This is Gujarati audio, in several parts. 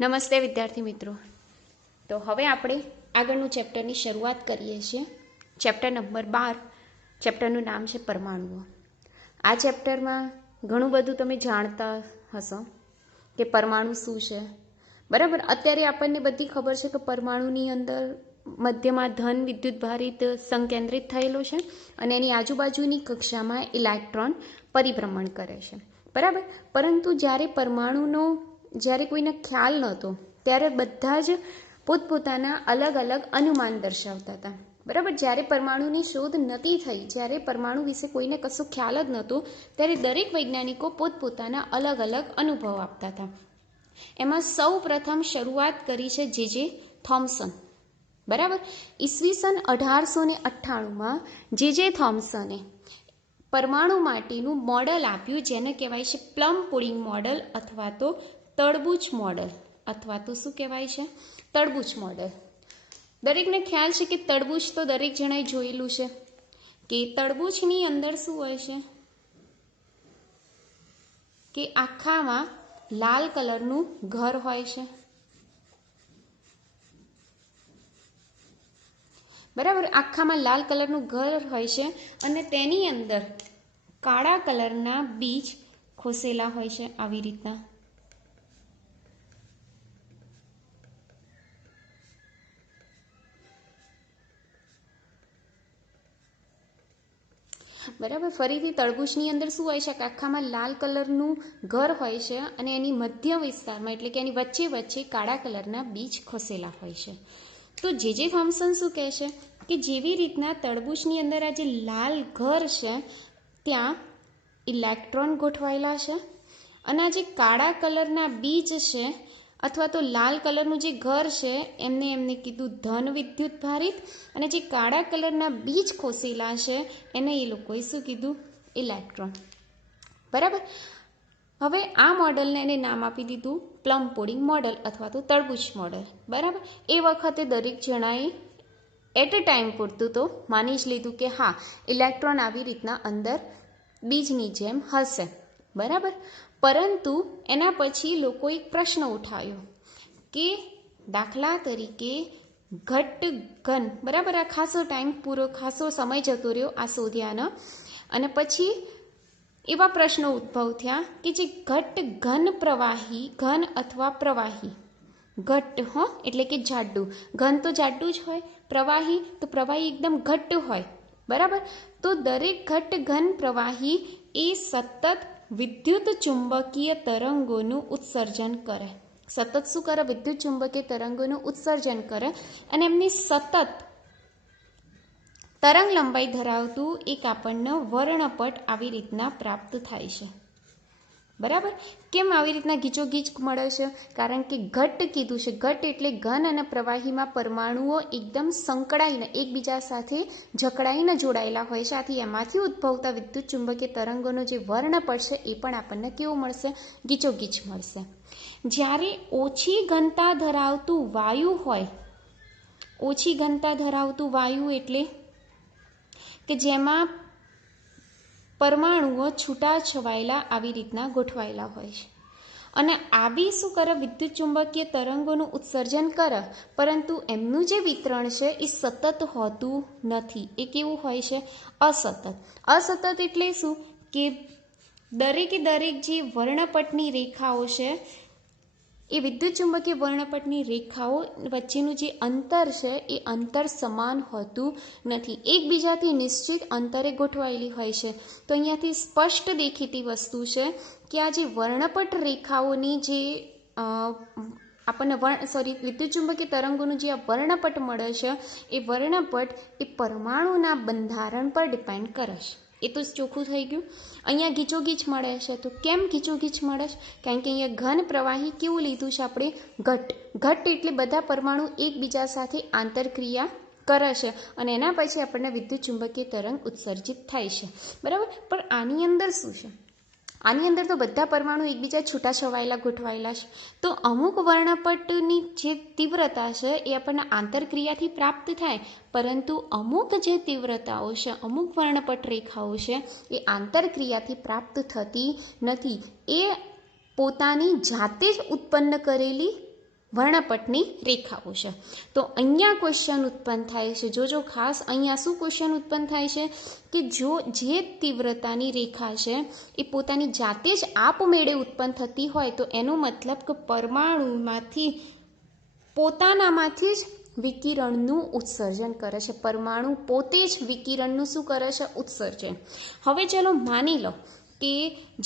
નમસ્તે વિદ્યાર્થી મિત્રો. તો હવે આપણે આગળનું ચેપ્ટરની શરૂઆત કરીએ છીએ. Chapter number 12. ચેપ્ટરનું નામ છે પરમાણુઓ. આ ચેપ્ટરમાં ઘણું બધું તમે જાણતા હશો કે પરમાણુ શું છે, બરાબર. અત્યારે આપણને બધી ખબર છે કે પરમાણુની અંદર મધ્યમાં ધન વિદ્યુતભારિત સંકેન્દ્રિત થયેલો છે અને એની આજુબાજુની કક્ષામાં ઇલેક્ટ્રોન પરિભ્રમણ કરે છે, બરાબર. પરંતુ જ્યારે કોઈને ખ્યાલ નહોતો ત્યારે બધા જ પોતપોતાના અલગ અલગ અનુમાન દર્શાવતા હતા, બરાબર. જ્યારે પરમાણુની શોધ નહોતી થઈ, જ્યારે પરમાણુ વિશે કોઈને કશું ખ્યાલ જ નહોતો, ત્યારે દરેક વૈજ્ઞાનિકો પોતપોતાના અલગ અલગ અનુભવ આપતા હતા. એમાં સૌ પ્રથમ શરૂઆત કરી છે જે થોમ્સન, બરાબર. ઈસવીસન 1898માં જે થોમ્સને પરમાણુ માટેનું મોડલ આપ્યું, જેને કહેવાય છે પ્લમ પુડિંગ મોડલ અથવા તો તડબૂચ મોડલ, અથવા તો શું કહેવાય છે, તડબૂચ મોડલ. દરેકને ખ્યાલ છે કે તડબૂચ તો દરેક જણાએ જોયેલું છે કે તડબૂચની અંદર શું હોય છે કે આખામાં લાલ કલરનું ઘર હોય છે, બરાબર. આખામાં લાલ કલરનું ઘર હોય છે અને તેની અંદર કાળા કલરના બીજ ખોસેલા હોય છે આવી રીતના, બરાબર. ફરીથી તડબૂચની અંદર શું હોય છે કે આખામાં લાલ કલરનું ઘર હોય છે અને એની મધ્ય વિસ્તારમાં એટલે કે એની વચ્ચે વચ્ચે કાળા કલરના બીજ ખસેલા હોય છે. તો જે થોમ્સન શું કહે છે કે જેવી રીતના તડબૂચની અંદર આ જે લાલ ઘર છે ત્યાં ઇલેક્ટ્રોન ગોઠવાયેલા છે અને આ જે કાળા કલરના બીજ છે અથવા તો લાલ કલરનું જે ઘર છે એમને કીધું ધન વિદ્યુત ભારિત, અને જે કાળા કલરના બીજ ખોસેલા છે એને એ લોકોએ શું કીધું, ઇલેક્ટ્રોન, બરાબર. હવે આ મોડલને એને નામ આપી દીધું પ્લમ પુડિંગ મોડલ અથવા તો તડબૂચ મોડલ, બરાબર. એ વખતે દરેક જણાએ એટ અ ટાઈમ પૂરતું તો માની જ લીધું કે હા, ઇલેક્ટ્રોન આવી રીતના અંદર બીજની જેમ હશે, બરાબર. પરંતુ એના પછી લોકો એક પ્રશ્ન ઉઠાવ્યો કે દાખલા તરીકે ઘટ્ટ ઘન, બરાબર. આ ખાસો સમય જતો રહ્યો આ શોધ્યાનો, અને પછી એવા પ્રશ્નો ઉદ્ભવ થયા કે જે ઘટ્ટ ઘન અથવા પ્રવાહી, ઘટ્ટ એટલે કે જાડું, ઘન તો જાડું જ હોય, પ્રવાહી તો પ્રવાહી એકદમ ઘટ્ટ હોય, બરાબર. તો દરેક ઘટ્ટ ઘન પ્રવાહી એ સતત વિદ્યુત ચુંબકીય તરંગોનું ઉત્સર્જન કરે, સતત શું કરે, વિદ્યુત ચુંબકીય તરંગોનું ઉત્સર્જન કરે, અને એમની સતત તરંગ લંબાઈ ધરાવતું એક આપણને વર્ણપટ આવી રીતના પ્રાપ્ત થાય છે, બરાબર. કેમ આવી રીતના ગીચોગીચ મળે છે? કારણ કે ઘટ્ટ કીધું છે, ઘટ્ટ એટલે ઘન અને પ્રવાહીમાં પરમાણુઓ એકદમ સંકળાઈને એકબીજા સાથે જકડાઈને જોડાયેલા હોય છે, આથી એમાંથી ઉદ્ભવતા વિદ્યુત ચુંબકીય તરંગોનો જે વર્ણપટ છે એ પણ આપણને કેવું મળશે, ગીચોગીચ મળશે. જ્યારે ઓછી ઘનતા ધરાવતું વાયુ હોય, ઓછી ઘનતા ધરાવતું વાયુ એટલે કે જેમાં પરમાણુઓ છૂટા છવાયેલા આવી રીતના ગોઠવાયેલા હોય છે, અને આ બી શું કરે, વિદ્યુત ચુંબકીય તરંગોનું ઉત્સર્જન કરે, પરંતુ એમનું જે વિતરણ છે એ સતત હોતું નથી. એ કેવું હોય છે, અસતત. અસતત એટલે શું કે દરેકે દરેક જે વર્ણપટની રેખાઓ છે એ વિદ્યુત ચુંબકીય વર્ણપટની રેખાઓ વચ્ચેનું જે અંતર છે એ અંતર સમાન હોતું નથી, એકબીજાથી નિશ્ચિત અંતરે ગોઠવાયેલી હોય છે. તો અહીંયાથી સ્પષ્ટ દેખીતી વસ્તુ છે કે આ જે વર્ણપટ રેખાઓની જે આપણને વિદ્યુત ચુંબકીય તરંગોનું જે આ વર્ણપટ મળે છે એ વર્ણપટ એ પરમાણુના બંધારણ પર ડિપેન્ડ કરે છે. એ તો ચોખ્ખું થઈ ગયું. અહીંયા ગીચોગીચ મળે છે, તો કેમ ગીચોગીચ મળે છે? કારણ કે અહીંયા ઘન પ્રવાહી કેવું લીધું છે આપણે, ઘટ્ટ એટલે બધા પરમાણુ એકબીજા સાથે આંતરક્રિયા કરે છે અને એના પછી આપણને વિદ્યુત ચુંબકીય તરંગ ઉત્સર્જિત થાય છે, બરાબર. પણ આની અંદર શું છે, આની અંદર તો બધા પરમાણુ એકબીજા છૂટા છવાયેલા ગોઠવાયેલા છે, તો અમુક વર્ણપટની જે તીવ્રતા છે એ આપણને આંતરક્રિયાથી પ્રાપ્ત થાય, પરંતુ અમુક જે તીવ્રતાઓ છે, અમુક વર્ણપટ રેખાઓ છે એ આંતરક્રિયાથી પ્રાપ્ત થતી નથી, એ પોતાની જાતે જ ઉત્પન્ન કરેલી વર્ણપટની રેખાઓ છે. તો અહીંયા ક્વેશ્ચન ઉત્પન્ન થાય છે. જોજો ખાસ અહીંયા શું ક્વેશ્ચન ઉત્પન્ન થાય છે કે જો જે તીવ્રતાની રેખા છે એ પોતાની જાતે જ આપમેળે ઉત્પન્ન થતી હોય તો એનો મતલબ કે પરમાણુમાંથી પોતાનામાંથી જ વિકિરણનું ઉત્સર્જન કરે છે. પરમાણુ પોતે જ વિકિરણનું શું કરે છે? ઉત્સર્જન. હવે ચલો માની લો કે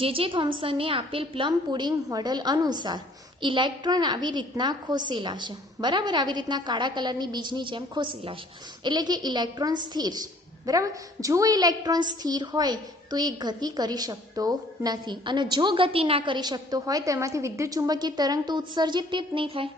જે થોમ્સને આપેલ પ્લમ પુડિંગ મોડેલ અનુસાર ઇલેક્ટ્રોન આવી રીતના ખોસેલા છે, બરાબર, આવી રીતના કાળા કલરની બીજની જેમ ખોસેલા છે, એટલે કે ઇલેક્ટ્રોન સ્થિર છે, બરાબર. જો ઇલેક્ટ્રોન સ્થિર હોય તો એ ગતિ કરી શકતો નથી, અને જો ગતિ ના કરી શકતો હોય તો એમાંથી વિદ્યુત ચુંબકીય તરંગ તો ઉત્સર્જિત જ નહીં થાય.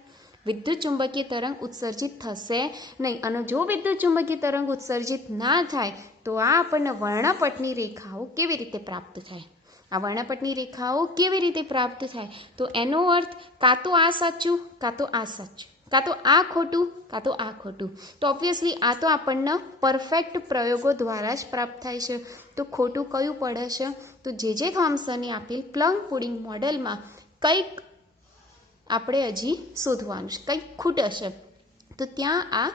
વિદ્યુત ચુંબકીય તરંગ ઉત્સર્જિત થશે નહીં, અને જો વિદ્યુત ચુંબકીય તરંગ ઉત્સર્જિત ના થાય તો આ આપણને વર્ણપટની રેખાઓ કેવી રીતે પ્રાપ્ત થાય? આ વર્ણપટની રેખાઓ કેવી રીતે પ્રાપ્ત થાય? તો એનો અર્થ કાં તો આ સાચું, કાં તો આ સાચું, કાં તો આ ખોટું, કાં તો આ ખોટું. તો ઓબ્વિયસલી આ તો આપણને પરફેક્ટ પ્રયોગો દ્વારા જ પ્રાપ્ત થાય છે. તો ખોટું કયું પડે છે? તો જે થોમ્સને આપેલ પ્લમ પુડિંગ મોડેલમાં કંઈક આપણે હજી શોધવાનું છે, કંઈક ખૂટે છે. તો ત્યાં આ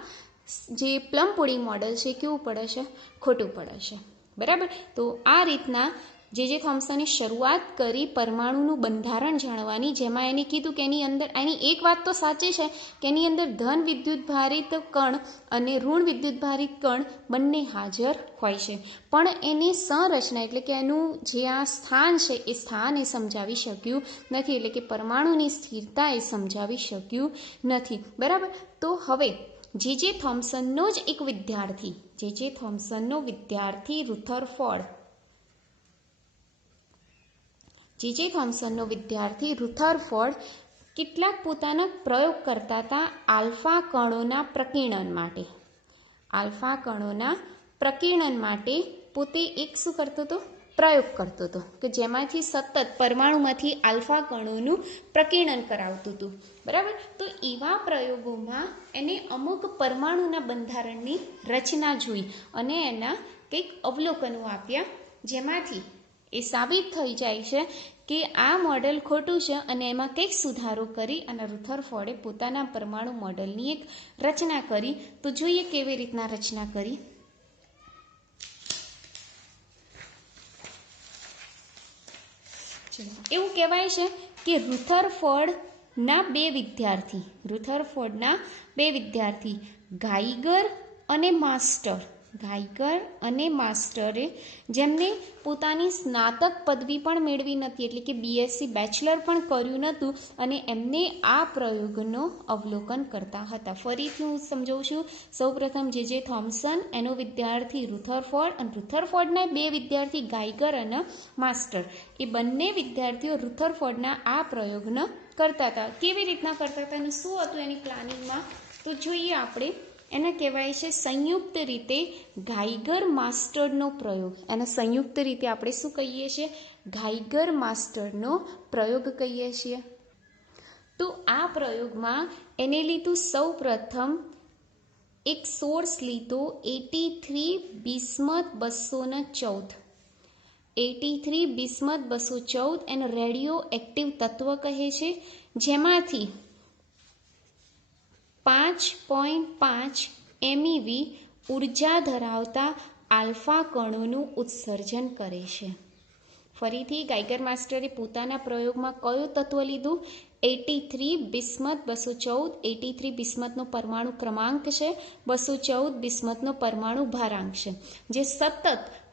જે પ્લમ પુડિંગ મોડેલ છે કેવું પડે છે? ખોટું પડે છે, બરાબર. તો આ રીતના જે થોમ્સને શરૂઆત કરી પરમાણુનું બંધારણ જાણવાની, જેમાં એને કીધું કે એની અંદર, એની એક વાત તો સાચી છે કે એની અંદર ધન વિદ્યુતભારિત કણ અને ઋણ વિદ્યુતભારિત કણ બંને હાજર હોય છે, પણ એની સંરચના એટલે કે એનું જે આ સ્થાન છે એ સ્થાન એ સમજાવી શક્યું નથી, એટલે કે પરમાણુની સ્થિરતા એ સમજાવી શક્યું નથી, બરાબર. તો હવે જે થોમ્સનનો જ એક વિદ્યાર્થી, જે થોમ્સનનો વિદ્યાર્થી રુથરફોર્ડ, જે થોમ્સનનો વિદ્યાર્થી રુથરફોર્ડ કેટલાક પોતાના પ્રયોગ કરતા હતા આલ્ફા કણોના પ્રકીર્ણન માટે. આલ્ફા કણોના પ્રકીર્ણન માટે પોતે એક શું કરતો હતો? પ્રયોગ કરતો હતો, કે જેમાંથી સતત પરમાણુમાંથી આલ્ફા કણોનું પ્રકીર્ણન કરાવતું હતું, બરાબર. તો એવા પ્રયોગોમાં એને અમુક પરમાણુના બંધારણની રચના જોઈ અને એના કંઈક અવલોકનો આપ્યા, જેમાંથી એ સાબિત થઈ જાય છે કે આ મોડેલ ખોટું છે અને એમાં કંઈક સુધારો કરી અને રુથરફોર્ડે પોતાના પરમાણુ મોડેલની એક રચના કરી. તો જોઈએ કેવી રીતના રચના કરી. એવું કહેવાય છે કે રુથરફોર્ડના બે વિદ્યાર્થી ગાઈગર અને માસ્ટરે જેમને પોતાની સ્નાતક પદવી પણ મેળવી નથી, એટલે કે બીએસસી બેચલર પણ કર્યું નહોતું, અને એમને આ પ્રયોગનો અવલોકન કરતા હતા. ફરીથી હું સમજાવું છું. સૌપ્રથમ જે થોમ્સન, એનો વિદ્યાર્થી રુથરફોર્ડ, અને રુથરફોર્ડના બે વિદ્યાર્થી ગાઈગર અને માસ્ટર, એ બંને વિદ્યાર્થીઓ રુથરફોર્ડના આ પ્રયોગનો કરતા હતા. કેવી રીતના કરતા હતા અને શું હતું એની પ્લાનિંગમાં? તો જોઈએ આપણે. એને કહેવાય છે સંયુક્ત રીતે ગાઈગર માસ્ટરનો પ્રયોગ. એને સંયુક્ત રીતે આપણે શું કહીએ છીએ? ગાઈગર માસ્ટરનો પ્રયોગ કહીએ છીએ. તો આ પ્રયોગમાં એને લીધું સૌ પ્રથમ એક સોર્સ લીધો 83 બિસ્મથ 214. 83 બિસ્મથ 214 એને રેડિયો એક્ટિવ તત્વ કહે છે, જેમાંથી 5.5 MeV ઉર્જા ધરાવતા આલ્ફા કણોનું ઉત્સર્જન કરે છે. ફરીથી ગાઈગર માસ્ટરે પોતાના પ્રયોગમાં કયું તત્વ લીધું? 83 બિસ્મથ 214. 83 બિસ્મથનો પરમાણુ ક્રમાંક છે, 214 બિસ્મથનો પરમાણુ ભારાંક છે, જે સતત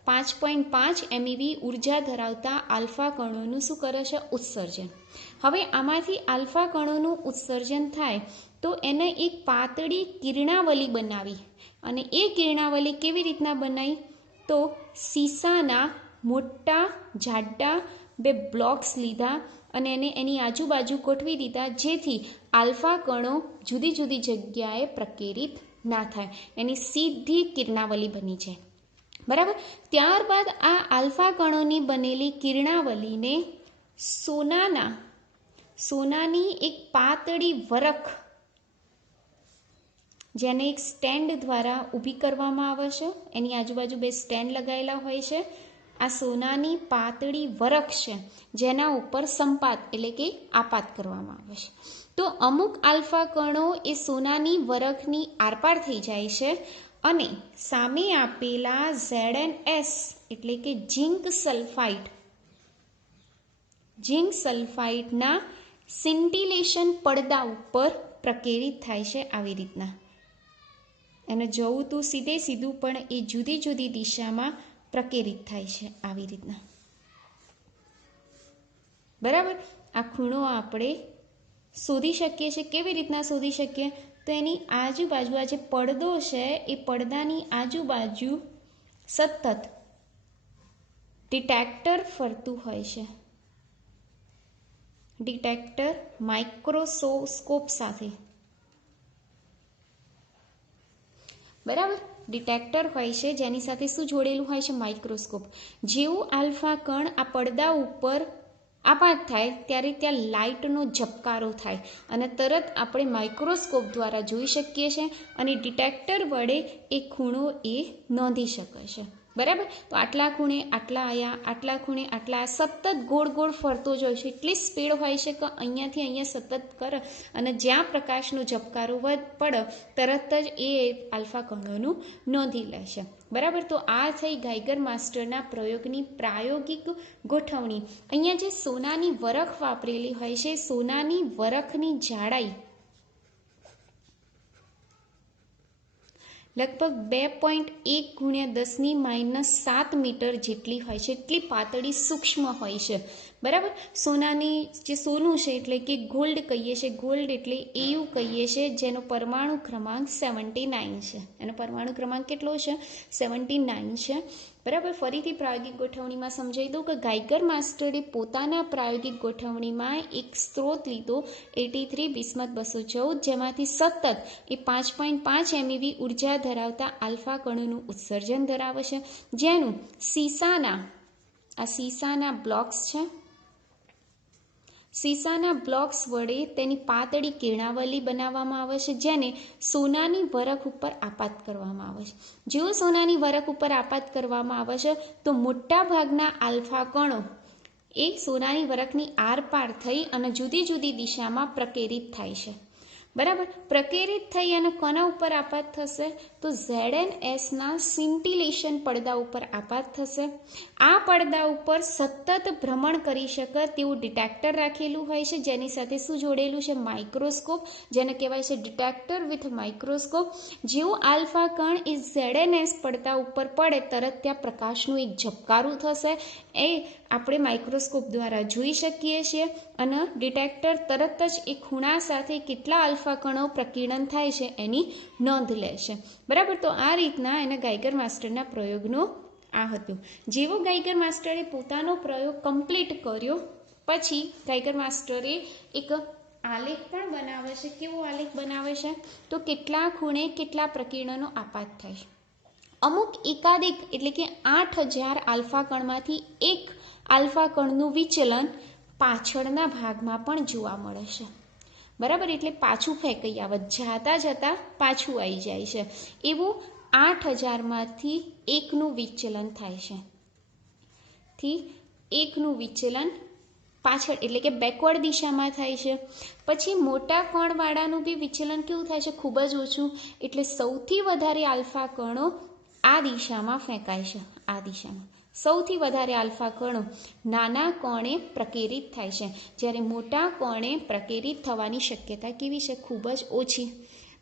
5.5 MeV ઉર્જા ધરાવતા આલ્ફા કણોનું શું કરે છે? ઉત્સર્જન. હવે આમાંથી આલ્ફા કણોનું ઉત્સર્જન થાય તો એને એક પાતળી કિરણાવલી બનાવી, અને એ કિરણાવલી કેવી રીતના બનાવી? તો સીસાના મોટા જાડા 2 બ્લોક્સ લીધા અને એને એની આજુબાજુ ગોઠવી દીધા, જેથી આલ્ફા કણો જુદી જુદી જગ્યાએ પ્રકેરિત ના થાય, એની સીધી કિરણાવલી બની જાય, બરાબર. ત્યારબાદ આ આલ્ફા કણોની બનેલી કિરણાવલીને સોનાની એક પાતળી વરખ, જેને એક સ્ટેન્ડ દ્વારા ઊભી કરવામાં આવે છે, એની આજુબાજુ 2 સ્ટેન્ડ લગાવેલા હોય છે, આ સોનાની પાતળી વરખ છે જેના ઉપર સંપાત એટલે કે આપાત કરવામાં આવે છે. તો અમુક આલ્ફા કણો એ સોનાની વરખની આરપાર થઈ જાય છે અને સામે આપેલા ZnS એટલે કે ઝિંક સલ્ફાઇડના સિન્ટિલેશન પડદા ઉપર પ્રકેરિત થાય છે આવી રીતના. અને જોવું તો સીધે સીધું પણ એ જુદી જુદી દિશામાં પ્રકેરિત થાય છે આવી રીતના. બરાબર. આ ખૂણો આપણે શોધી શકીએ છીએ. કેવી રીતના શોધી શકીએ? તો એની આજુબાજુ આ જે પડદો છે એ પડદાની આજુબાજુ સતત ડિટેક્ટર ફરતું હોય છે. ડિટેક્ટર માઇક્રોસ્કોપ સાથે. બરાબર. ડિટેક્ટર હોય છે જેની સાથે શું જોડેલું હોય છે? માઇક્રોસ્કોપ. જેવું આલ્ફા કણ આ પડદા ઉપર આપાત થાય ત્યારે ત્યાં લાઇટનો ઝબકારો થાય અને તરત આપણે માઇક્રોસ્કોપ દ્વારા જોઈ શકીએ છીએ અને ડિટેક્ટર વડે એ ખૂણો એ નોંધી શકે છે. બરાબર. તો આટલા ખૂણે આટલા આવ્યા, આટલા ખૂણે આટલા, સતત ગોળ ગોળ ફરતો જ હોય છે. એટલી સ્પીડ હોય છે કે અહીંયાથી અહીંયા સતત કરે અને જ્યાં પ્રકાશનો ઝબકારો પડે તરત જ એ આલ્ફા કણોનું નોંધી લે છે. બરાબર. તો આ થઈ ગાઈગર માસ્ટરના પ્રયોગની પ્રાયોગિક ગોઠવણી. અહીંયા જે સોનાની વરખ વાપરેલી હોય છે, સોનાની વરખની જાડાઈ લગભગ 2.1 × 10⁻⁷ મીટર જેટલી હોય છે. એટલી પાતળી સૂક્ષ્મ હોય છે. બરાબર. સોનાની જે સોનું છે એટલે કે ગોલ્ડ કહીએ છીએ. ગોલ્ડ એટલે એવું કહીએ છીએ જેનો પરમાણુ ક્રમાંક 79 છે. એનો પરમાણુ ક્રમાંક કેટલો છે? 79 છે. બરાબર. ફરીથી પ્રાયોગિક ગોઠવણીમાં સમજાવી દઉં કે ગાઈગર માસ્ટરે પોતાના પ્રાયોગિક ગોઠવણીમાં એક સ્ત્રોત લીધો 83 બિસ્મથ 214 જેમાંથી સતત એ 5.5 MeV ઉર્જા ધરાવતા આલ્ફા કણોનું ઉત્સર્જન ધરાવે છે, જેનું સીસાના બ્લોક્સ છે. સીસાના બ્લોક્સ વડે તેની પાતળી કિરણાવલી બનાવવામાં આવે છે જેને સોનાની વરખ ઉપર આપાત કરવામાં આવે છે. જેવો સોનાની વરખ ઉપર આપાત કરવામાં આવે છે તો મોટા ભાગના આલ્ફા કણો એ સોનાની વરખની આરપાર થઈ અને જુદી જુદી દિશામાં પ્રકેરિત થાય છે. બરાબર. પ્રકેરિત થઈ અને કોના ઉપર આપાત થશે? તો ZnSના સિન્ટિલેશન પડદા ઉપર આપાત થશે. આ પડદા ઉપર સતત ભ્રમણ કરી શકે તેવું ડિટેક્ટર રાખેલું હોય છે જેની સાથે શું જોડેલું છે? માઇક્રોસ્કોપ, જેને કહેવાય છે ડિટેક્ટર વિથ માઇક્રોસ્કોપ. જેવું આલ્ફા કણ એ ZnS પડદા ઉપર પડે તરત ત્યાં પ્રકાશનું એક ઝબકારું થશે. એ આપણે માઇક્રોસ્કોપ દ્વારા જોઈ શકીએ છીએ અને ડિટેક્ટર તરત જ એ ખૂણા સાથે કેટલા આલ્ફા કણો પ્રકીર્ણન થાય છે એની નોંધ લે છે. બરાબર. તો આ રીતના એના ગાઈગર માસ્ટરના પ્રયોગનો આ હતું. જેવો ગાઈગર માસ્ટરે પોતાનો પ્રયોગ કમ્પ્લીટ કર્યો પછી ગાઈગર માસ્ટરે એક આલેખ પણ બનાવે છે. કેવો આલેખ બનાવે છે? તો કેટલા ખૂણે કેટલા પ્રકીર્ણનો આપાત થાય છે. અમુક એકાધિક એટલે કે 8000 આલ્ફા કણમાંથી એક આલ્ફા કણનું વિચલન પાછળના ભાગમાં પણ જોવા મળે છે. બરાબર. એટલે પાછું ફેંકાઈ આવે, જાતા જતા પાછું આવી જાય છે. એવું 8000માંથી એકનું વિચલન થાય છે. એકનું વિચલન પાછળ એટલે કે બેકવર્ડ દિશામાં થાય છે. પછી મોટા કણવાળાનું બી વિચલન કેવું થાય છે? ખૂબ જ ઓછું. એટલે સૌથી વધારે આલ્ફા કણો આ દિશામાં ફેંકાય છે. આ દિશામાં સૌથી વધારે આલ્ફા કણો નાના કોણે પ્રકેરિત થાય છે, જ્યારે મોટા કોણે પ્રકેરિત થવાની શક્યતા કેવી છે? ખૂબ જ ઓછી.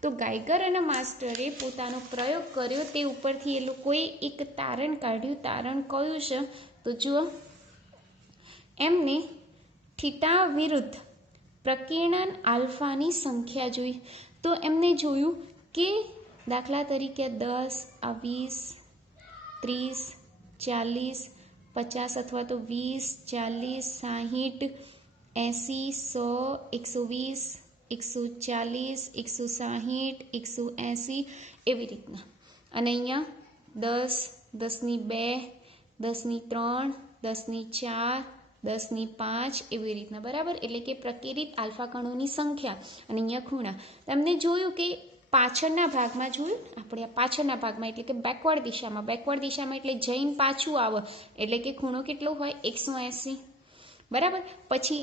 તો ગાઈગર અને માસ્ટરે પોતાનો પ્રયોગ કર્યો તે ઉપરથી એ લોકોએ એક તારણ કાઢ્યું. તારણ કયું છે? તો જુઓ, એમને થીટા વિરુદ્ધ પ્રકીર્ણન આલ્ફાની સંખ્યા જોઈ. તો એમને જોયું કે દાખલા તરીકે 10, 20, 30, 40, 50 અથવા તો 20, 40, 60, 80, 100, 120, 140, 160, 180 એવી રીતના. અને અહીંયા 10, 10⁻², 10⁻³ 10⁻4, 10⁻5 એવી રીતના. બરાબર. એટલે કે પ્રકેરિત આલ્ફા કણોની સંખ્યા અને અહીંયા ખૂણા. તમને જોયું કે પાછળના ભાગમાં જોયું આપણે, પાછળના ભાગમાં એટલે કે બેકવર્ડ દિશામાં એટલે જઈને પાછું આવે એટલે કે ખૂણો કેટલો હોય 180, બરાબર. પછી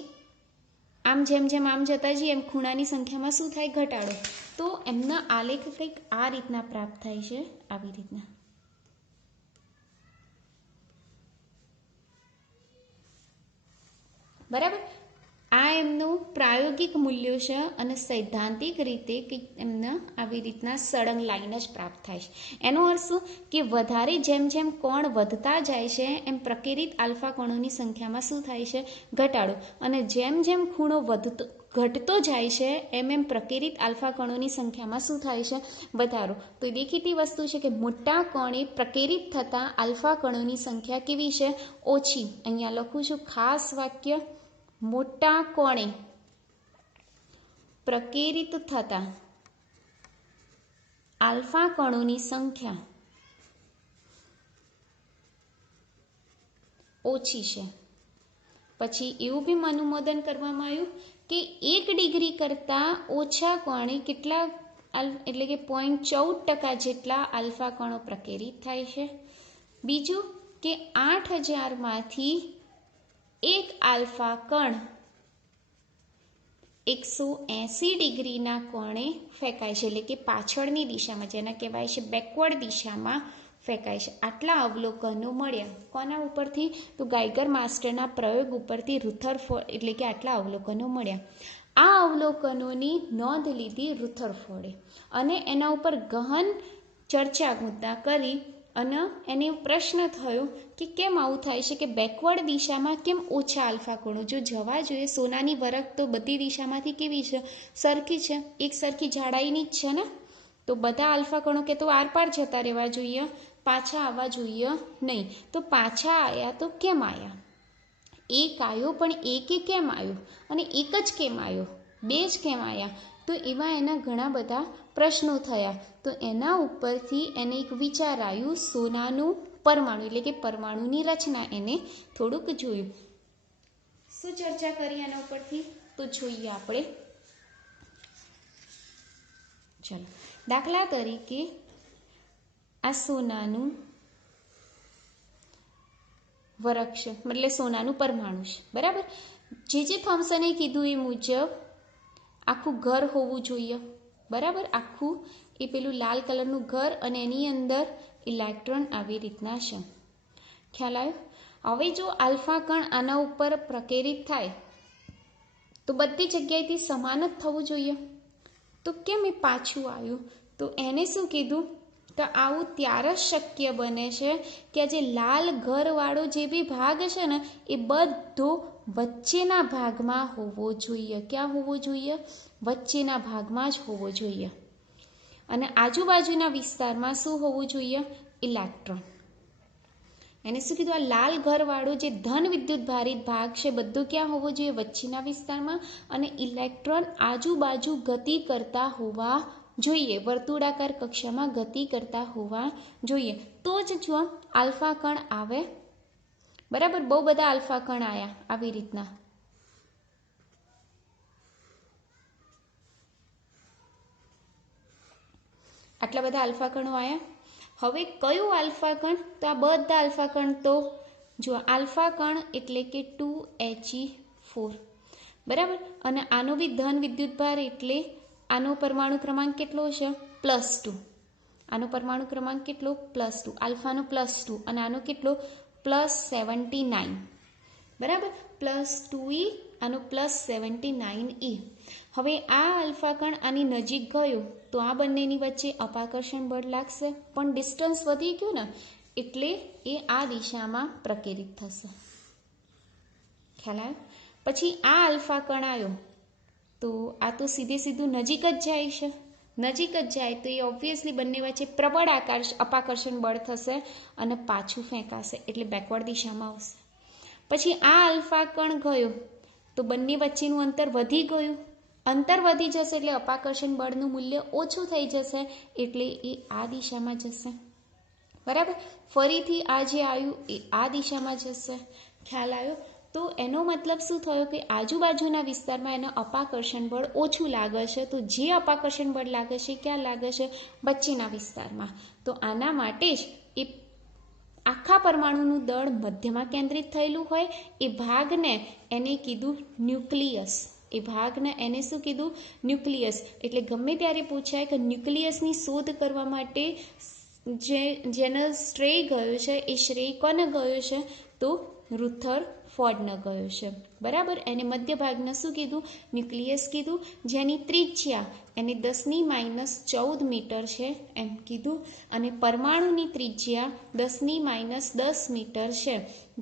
આમ જેમ આમ જતા જઈએ એમ ખૂણાની સંખ્યામાં શું થાય? ઘટાડો. તો એમના આલેખ કંઈક આ રીતના પ્રાપ્ત થાય છે, આવી રીતના. બરાબર. આ એમનું પ્રાયોગિક મૂલ્યો છે અને સૈદ્ધાંતિક રીતે કંઈક એમને આવી રીતના સળંગ લાઈન જ પ્રાપ્ત થાય છે. એનો અર્થ શું કે વધારે જેમ કોણ વધતા જાય છે એમ પ્રકેરિત આલ્ફા કોણોની સંખ્યામાં શું થાય છે? ઘટાડો. અને જેમ ખૂણો ઘટતો જાય છે એમ પ્રકેરિત આલ્ફા કણોની સંખ્યામાં શું થાય છે? વધારો. તો દેખીતી વસ્તુ છે કે મોટા કણે પ્રકેરિત થતા આલ્ફા કણોની સંખ્યા કેવી છે? ઓછી. અહીંયા લખું છું ખાસ વાક્ય, મોટા કોણે પ્રકેરિત થતા આલ્ફા કણોની સંખ્યા ઓછી છે. પછી એવું બી અનુમોદન કરવામાં આવ્યું કે 1 ડિગ્રી કરતાં ઓછા કોણે કેટલા એટલે કે 0.14% જેટલા આલ્ફા કણો પ્રકેરિત થાય છે. બીજું કે 8000માંથી એક આલ્ફા કણ 180 ડિગ્રીના કોણે ફેંકાય છે, એટલે કે પાછળની દિશામાં, જેને કહેવાય છે બેકવર્ડ દિશામાં ફેંકાય છે. આટલા અવલોકનો મળ્યા કોના ઉપરથી? તો ગાઇગર માસ્ટરના પ્રયોગ ઉપરથી રુથરફોર્ડ, એટલે કે આટલા અવલોકનો મળ્યા. આ અવલોકનોની નોંધ લીધી રુથરફોર્ડે અને એના ઉપર ગહન ચર્ચા મુદ્દા કરી અને એને પ્રશ્ન થયો કે કેમ આવું થાય છે કે બેકવર્ડ દિશામાં કેમ ઓછા આલ્ફા કણો? જો જવા જોઈએ, સોનાની વરખ તો બધી દિશામાંથી કેવી છે? સરખી છે, એક સરખી જાડાઈની જ છે ને. તો બધા આલ્ફા કણો કે તો આરપાર જતા રહેવા જોઈએ, પાછા આવવા જોઈએ નહીં. તો પાછા આવ્યા તો કેમ આવ્યા? એક આવ્યો પણ એકે કેમ આવ્યો? અને એક જ કેમ આવ્યો? બે જ કેમ આવ્યા? તો એવા એના ઘણા બધા પ્રશ્નો થયા. તો એના ઉપરથી એને એક વિચાર આવ્યું, સોનાનું પરમાણુ એટલે કે પરમાણુની રચના એને થોડુંક જોયું. શું ચર્ચા કરી એના ઉપરથી? તો જોઈએ આપણે. ચલો, દાખલા તરીકે આ સોનાનું વરખ છે, એટલે સોનાનું પરમાણુ છે, બરાબર. જે થોમ્સને કીધું એ મુજબ આખું ઘર હોવું જોઈએ, બરાબર. આખું એ પેલું લાલ કલરનું ઘર અને એની અંદર ઇલેક્ટ્રોન આવી રીતના છે. ખ્યાલ આવ્યો? હવે જો આલ્ફા કણ આના ઉપર પ્રકેરિત થાય તો બધી જગ્યાએથી સમાન જ થવું જોઈએ. તો કેમ એ પાછું આવ્યું? તો એને શું કીધું? તો આવું ત્યારે જ શક્ય બને છે કે આ જે લાલ ઘરવાળો જે બી ભાગ છે ને એ બધો વચ્ચેના ભાગમાં હોવો જોઈએ. ક્યાં હોવો જોઈએ? વચ્ચેના ભાગમાં જ હોવો જોઈએ. અને આજુબાજુના વિસ્તારમાં શું હોવું જોઈએ? ઇલેક્ટ્રોન. એને શું કીધું? આ લાલ ઘરવાળો જે ધન વિદ્યુત ભારિત ભાગ છે બધો ક્યાં હોવો જોઈએ? વચ્ચેના વિસ્તારમાં. અને ઇલેક્ટ્રોન આજુબાજુ ગતિ કરતા હોવા જોઈએ, વર્તુળાકાર કક્ષામાં ગતિ કરતા હોવા જોઈએ. તો જ જો આલ્ફા કણ આવે, બરાબર. બહુ બધા આલ્ફા કણ આવ્યા આવી રીતના. આટલા બધા આલ્ફા કણો આવ્યા. હવે કયું આલ્ફા કણ? તો આ બધા આલ્ફા કણ તો જો આલ્ફા કણ એટલે કે 2He4, બરાબર. અને આનો બી ધન વિદ્યુતભાર એટલે આનો પરમાણુ ક્રમાંક કેટલો છે? +2. આનો પરમાણુ ક્રમાંક કેટલો? +2. આલ્ફાનો +2 અને આનો કેટલો? +79, બરાબર. +2E આનો +79E. હવે આ આલ્ફા કણ આની નજીક ગયો તો આ બંનેની વચ્ચે અપાકર્ષણ બળ લાગશે, પણ ડિસ્ટન્સ વધી ગયું ને એટલે એ આ દિશામાં પ્રકેરિત થશે. ખ્યાલ આવ્યો? પછી આ આલ્ફા કણ આવ્યો તો આ તો સીધું નજીક જ જાય છે. નજીક જ જાય તો એ ઓબ્વિયસલી બંને વચ્ચે પ્રબળ અપાકર્ષણ બળ થશે અને પાછું ફેંકાશે એટલે બેકવર્ડ દિશામાં આવશે. પછી આ આલ્ફા કણ ગયો તો બંને વચ્ચેનું અંતર વધી ગયું. અંતર વધી જશે એટલે અપાકર્ષણ બળનું મૂલ્ય ઓછું થઈ જશે એટલે એ આ દિશામાં જશે, બરાબર. ફરીથી આ જે આવ્યું એ આ દિશામાં જશે. ખ્યાલ આવ્યો? તો એનો મતલબ શું થયો કે આજુબાજુના વિસ્તારમાં એને અપાકર્ષણ બળ ઓછું લાગે છે. તો જે અપાકર્ષણ બળ લાગે છે ક્યાં લાગે છે? વચ્ચેના વિસ્તારમાં. તો આના માટે જ એ આખા પરમાણુનું દળ મધ્યમાં કેન્દ્રિત થયેલું હોય એ ભાગને એને કીધું ન્યુક્લિયસ. એ ભાગને એને શું કીધું? ન્યુક્લિયસ. એટલે ગમે ત્યારે પૂછાય કે ન્યુક્લિયસની શોધ કરવા માટે જેનો શ્રેય ગયો છે એ શ્રેય કોને ગયો છે? તો રુથરફોર્ડને ગયો છે. બરાબર. એને મધ્ય ભાગને શું કીધું? ન્યુક્લિયસ કીધું. જેની ત્રિજ્યા એને 10⁻14 મીટર છે એમ કીધું. અને પરમાણુની ત્રિજ્યા 10⁻10 મીટર છે.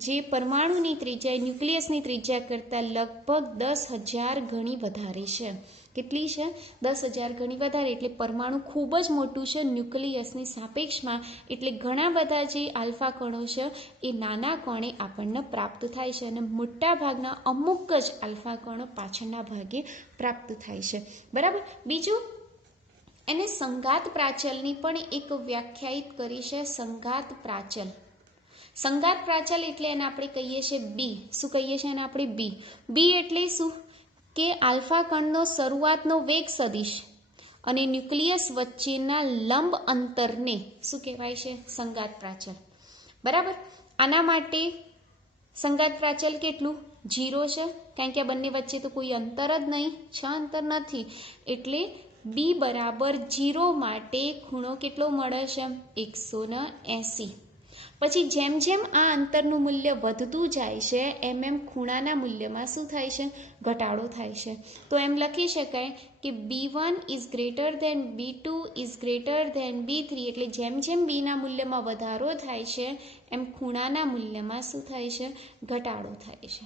જે પરમાણુની ત્રિજ્યા ન્યુક્લિયસની ત્રિજ્યા કરતાં લગભગ 10,000 ગણી વધારે છે. કેટલી છે? 10,000 ગણી વધારે. એટલે પરમાણુ ખૂબ જ મોટું છે ન્યુક્લિયસની સાપેક્ષમાં. એટલે ઘણા બધા જે આલ્ફા કણો છે એ નાના કણે આપણને પ્રાપ્ત થાય છે અને મોટા ભાગના અમુક જ આલ્ફા કણો પાછળના ભાગે પ્રાપ્ત થાય છે. બરાબર. બીજું, એને સંઘાત પ્રાચલની પણ એક વ્યાખ્યાયિત કરી છે. સંઘાત પ્રાચલ. સંઘાત પ્રાચલ એટલે એને આપણે કહીએ છીએ બી. શું કહીએ છીએ એને આપણે? બી. બી એટલે શું? કે આલ્ફા કણનો શરૂઆતનો વેગ સદિશ અને ન્યુક્લિયસ વચ્ચેના લંબ અંતરને શું કહેવાય છે? સંઘાત પ્રાચલ. બરાબર. આના માટે સંઘાત પ્રાચલ કેટલું? 0 છે. કારણ કે આ બંને વચ્ચે તો કોઈ અંતર જ નહીં, અંતર નથી. એટલે બી બરાબર 0 માટે ખૂણો કેટલો મળે છે? 180. પછી જેમ જેમ આ અંતરનું મૂલ્ય વધતું જાય છે એમ ખૂણાના મૂલ્યમાં શું થાય છે? ઘટાડો થાય છે. તો એમ લખી શકાય કે B1 is greater than B2 is greater than B3. એટલે જેમ જેમ બીના મૂલ્યમાં વધારો થાય છે એમ ખૂણાના મૂલ્યમાં શું થાય છે? ઘટાડો થાય છે.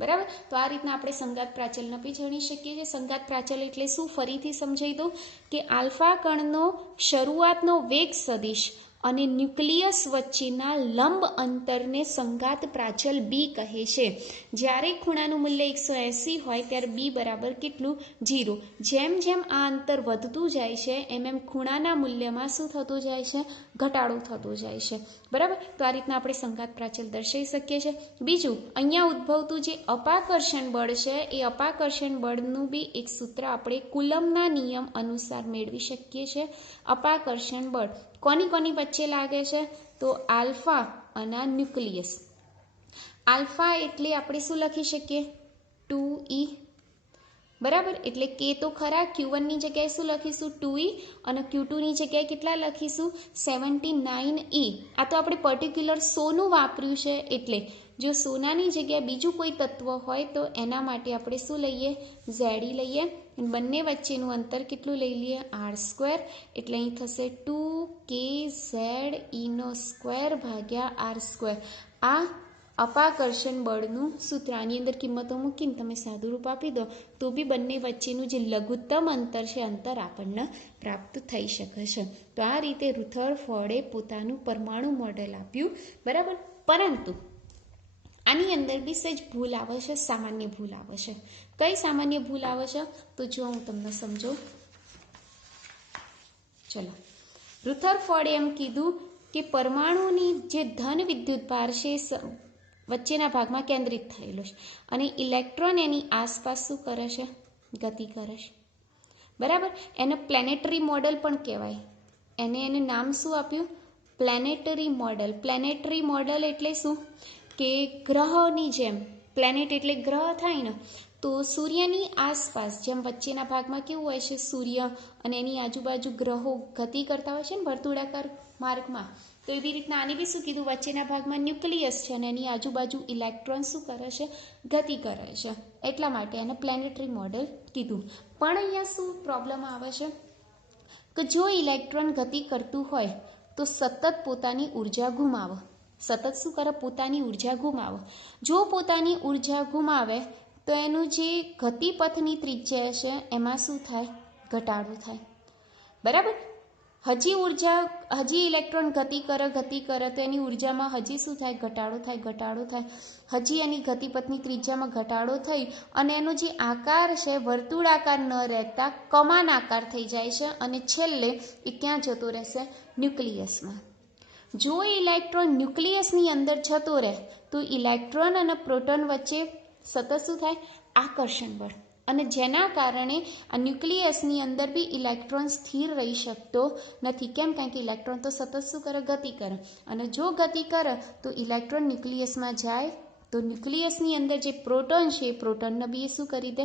બરાબર. તો આ રીતના આપણે સંઘાત પ્રાચલને બી જાણી શકીએ છીએ. સંઘાત પ્રાચલ એટલે શું? ફરીથી સમજાવી દઉં કે આલ્ફા કણનો શરૂઆતનો વેગ સદિશ અને ન્યુક્લિયસ વચ્ચેના લંબ અંતરને સંઘાત પ્રાચલ બી કહે છે. જ્યારે ખૂણાનું મૂલ્ય 180 હોય ત્યારે બી બરાબર કેટલું? 0. જેમ જેમ આ અંતર વધતું જાય છે એમ ખૂણાના મૂલ્યમાં શું થતું જાય છે? ઘટાડો થતો જાય છે. બરાબર. તો આ રીતના આપણે સંઘાત પ્રાચલ દર્શાવી શકીએ છીએ. બીજું, અહીંયા ઉદ્ભવતું જે અપાકર્ષણ બળ છે એ અપાકર્ષણ બળનું બી એક સૂત્ર આપણે કુલમના નિયમ અનુસાર મેળવી શકીએ છીએ. અપાકર્ષણ બળ કોની કોની વચ્ચે લાગે છે? તો આલ્ફા અને ન્યુક્લિયસ. આલ્ફા એટલે આપણે શું લખી શકીએ? 2e. બરાબર. એટલે કે તો ખરા. Q1ની જગ્યાએ શું લખીશું? 2e. અને Q2ની જગ્યાએ કેટલા લખીશું? 79e. આ તો આપણે પર્ટિક્યુલર સોનું વાપર્યું છે. એટલે જો સોનાની જગ્યાએ બીજું કોઈ તત્વ હોય તો એના માટે આપણે શું લઈએ? Ze લઈએ. બંને વચ્ચેનું અંતર કેટલું લઈ લઈએ? r². એટલે અહીં થશે 2kZe² ભાગ્યા r². આ અપાકર્ષણ બળનું સૂત્ર. આની અંદર કિંમતો મૂકીને તમે સાદું રૂપ આપી દો તો બી બંને વચ્ચેનું જે લઘુત્તમ અંતર છે અંતર આપણને પ્રાપ્ત થઈ શકે છે. તો આ રીતે રુથરફોર્ડે પોતાનું પરમાણુ મોડેલ આપ્યું. બરાબર. પરંતુ આની અંદર બી સહેજ ભૂલ આવે છે, સામાન્ય ભૂલ આવે છે. કઈ સામાન્ય ભૂલ આવે છે? તો જો હું તમને સમજાવું. ચલો, રુથરફોર્ડે એમ કીધું કે પરમાણુની જે ધન વિદ્યુતભાર છે વચ્ચેના ભાગમાં કેન્દ્રિત થયેલો છે અને ઇલેક્ટ્રોન એની આસપાસ શું કરે છે? ગતિ કરે છે. બરાબર. એને પ્લેનેટરી મોડેલ પણ કહેવાય. એને નામ શું આપ્યું? Planetary model. પ્લેનેટરી મોડેલ એટલે શું? કે ગ્રહોની જેમ. પ્લેનેટ એટલે ગ્રહ થાય ને, તો સૂર્યની આસપાસ જેમ વચ્ચેના ભાગમાં કેવું હોય છે? સૂર્ય અને એની આજુબાજુ ગ્રહો ગતિ કરતા હોય છે ને વર્તુળાકાર માર્ગમાં. તો એવી રીતના આને બી શું કીધું? વચ્ચેના ભાગમાં ન્યુક્લિયસ છે અને એની આજુબાજુ ઇલેક્ટ્રોન શું કરે છે? ગતિ કરે છે. એટલા માટે એને પ્લેનેટરી મોડેલ કીધું. પણ અહીંયા શું પ્રોબ્લેમ આવે છે કે જો ઇલેક્ટ્રોન ગતિ કરતું હોય તો સતત પોતાની ઉર્જા ગુમાવે. સતત શું કરે? પોતાની ઉર્જા ગુમાવે. જો પોતાની ઉર્જા ગુમાવે તો એનું જે ગતિપથની ત્રિજ્યા છે એમાં શું થાય? ઘટાડો થાય. બરાબર. હજી ઇલેક્ટ્રોન ગતિ કરે તો એની ઉર્જામાં હજી શું થાય? ઘટાડો થાય. હજી એની ગતિપથની ત્રિજ્યામાં ઘટાડો થઈ અને એનો જે આકાર છે વર્તુળાકાર ન રહેતા કમાન આકાર થઈ જાય છે અને છેલ્લે એ ક્યાં જતો રહેશે? ન્યુક્લિયસમાં. જો ઇલેક્ટ્રોન ન્યુક્લિયસની અંદર જતો રહે તો ઇલેક્ટ્રોન અને પ્રોટોન વચ્ચે સતત શું થાય? આકર્ષણ બળ. અને જેના કારણે આ ન્યુક્લિયસની અંદર બી ઇલેક્ટ્રોન સ્થિર રહી શકતો નથી. કેમ? કારણ કે ઇલેક્ટ્રોન તો સતત શું કરે? ગતિ કરે. અને જો ગતિ કરે તો ઇલેક્ટ્રોન ન્યુક્લિયસમાં જાય તો ન્યુક્લિયસની અંદર જે પ્રોટોન છે એ પ્રોટોનને બી શું કરી દે?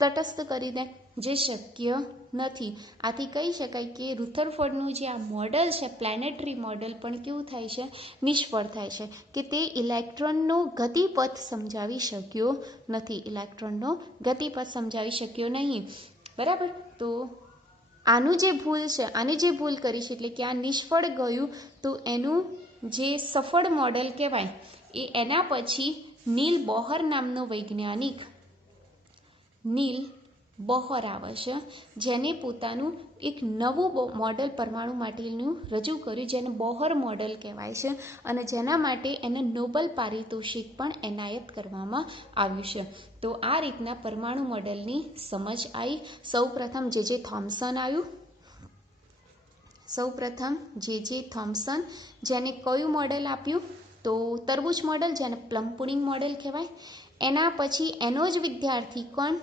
તટસ્થ કરી દે, જે શક્ય નથી. આથી કહી શકાય કે રુથરફોર્ડનું જે આ મોડલ છે, પ્લેનેટરી મોડલ, પણ કેવું થાય છે? નિષ્ફળ થાય છે, કે તે ઇલેક્ટ્રોનનો ગતિપથ સમજાવી શક્યો નથી. ઇલેક્ટ્રોનનો ગતિપથ સમજાવી શક્યો નહીં. બરાબર? તો આનું જે ભૂલ છે, આની જે ભૂલ કરી છે, એટલે કે આ નિષ્ફળ ગયું, તો એનું જે સફળ મોડલ કહેવાય એ એના પછી નીલ બોહર નામનો વૈજ્ઞાનિક નીલ બોહર આવે છે, જેને પોતાનું એક નવું મોડલ પરમાણુ માટેનું રજૂ કર્યું, જેને બોહર મોડલ કહેવાય છે, અને જેના માટે એને નોબેલ પારિતોષિક પણ એનાયત કરવામાં આવ્યું છે. તો આ રીતના પરમાણુ મોડલની સમજ આવી. સૌપ્રથમ જે થોમ્સન આવ્યું. સૌપ્રથમ જે થોમ્સન, જેને કયું મોડલ આપ્યું? તો તરબૂચ મોડલ, જેને પ્લમ પુડિંગ મોડલ કહેવાય. એના પછી એનો જ વિદ્યાર્થી કોણ?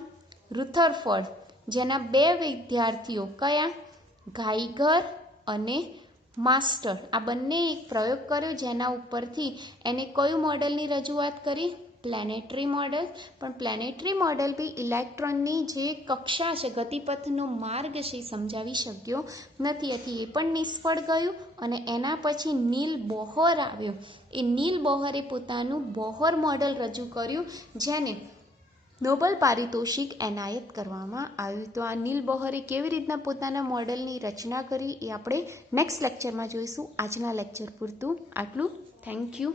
રુથરફોર્ડ, જેના 2 વિદ્યાર્થીઓ કયા? ગાઈગર અને માસ્ટર. આ બંને એક પ્રયોગ કર્યો, જેના ઉપરથી એને કયું મોડલની રજૂઆત કરી? Planetary model. પણ પ્લેનેટરી મોડલ બી ઇલેક્ટ્રોનની જે કક્ષા છે, ગતિપથનો માર્ગ છે, એ સમજાવી શક્યો નથી. એથી એ પણ નિષ્ફળ ગયું. અને એના પછી નીલ બોહર આવ્યો. એ નીલ બોહરે પોતાનું બોહર મોડલ રજૂ કર્યું, જેને નોબેલ પારિતોષિક એનાયત કરવામાં આવ્યું. તો આ નીલ બોહરે કેવી રીતના પોતાના મોડલની રચના કરી એ આપણે નેક્સ્ટ લેક્ચરમાં જોઈશું. આજના લેક્ચર પૂરતું આટલું. Thank you.